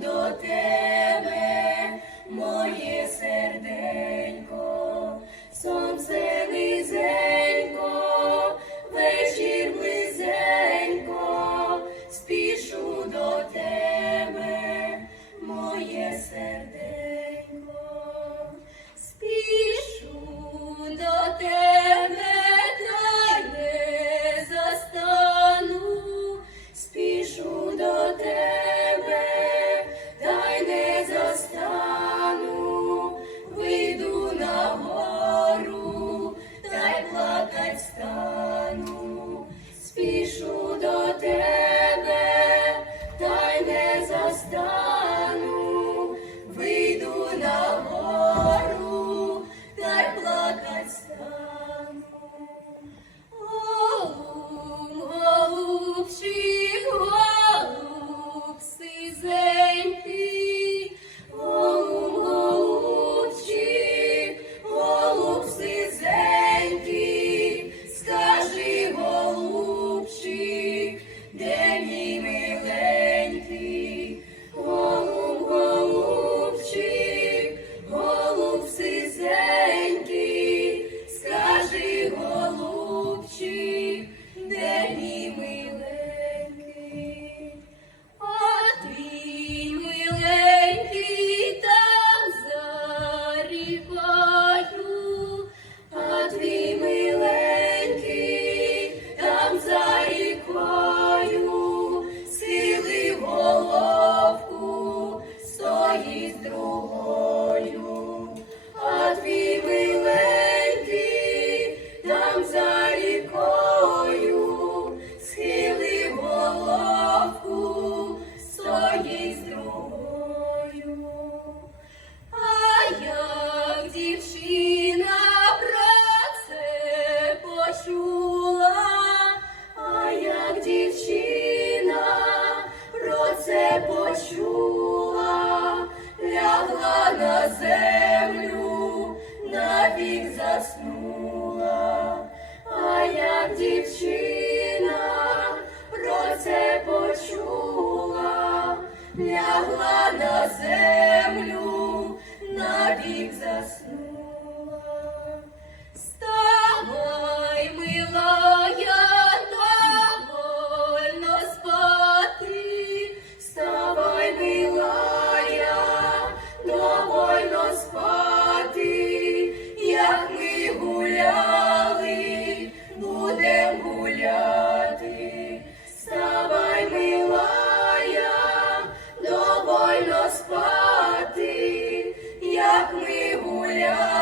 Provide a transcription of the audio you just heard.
до тебе, моє серденько, Oh. лягла на землю, на навік заснув. 안녕.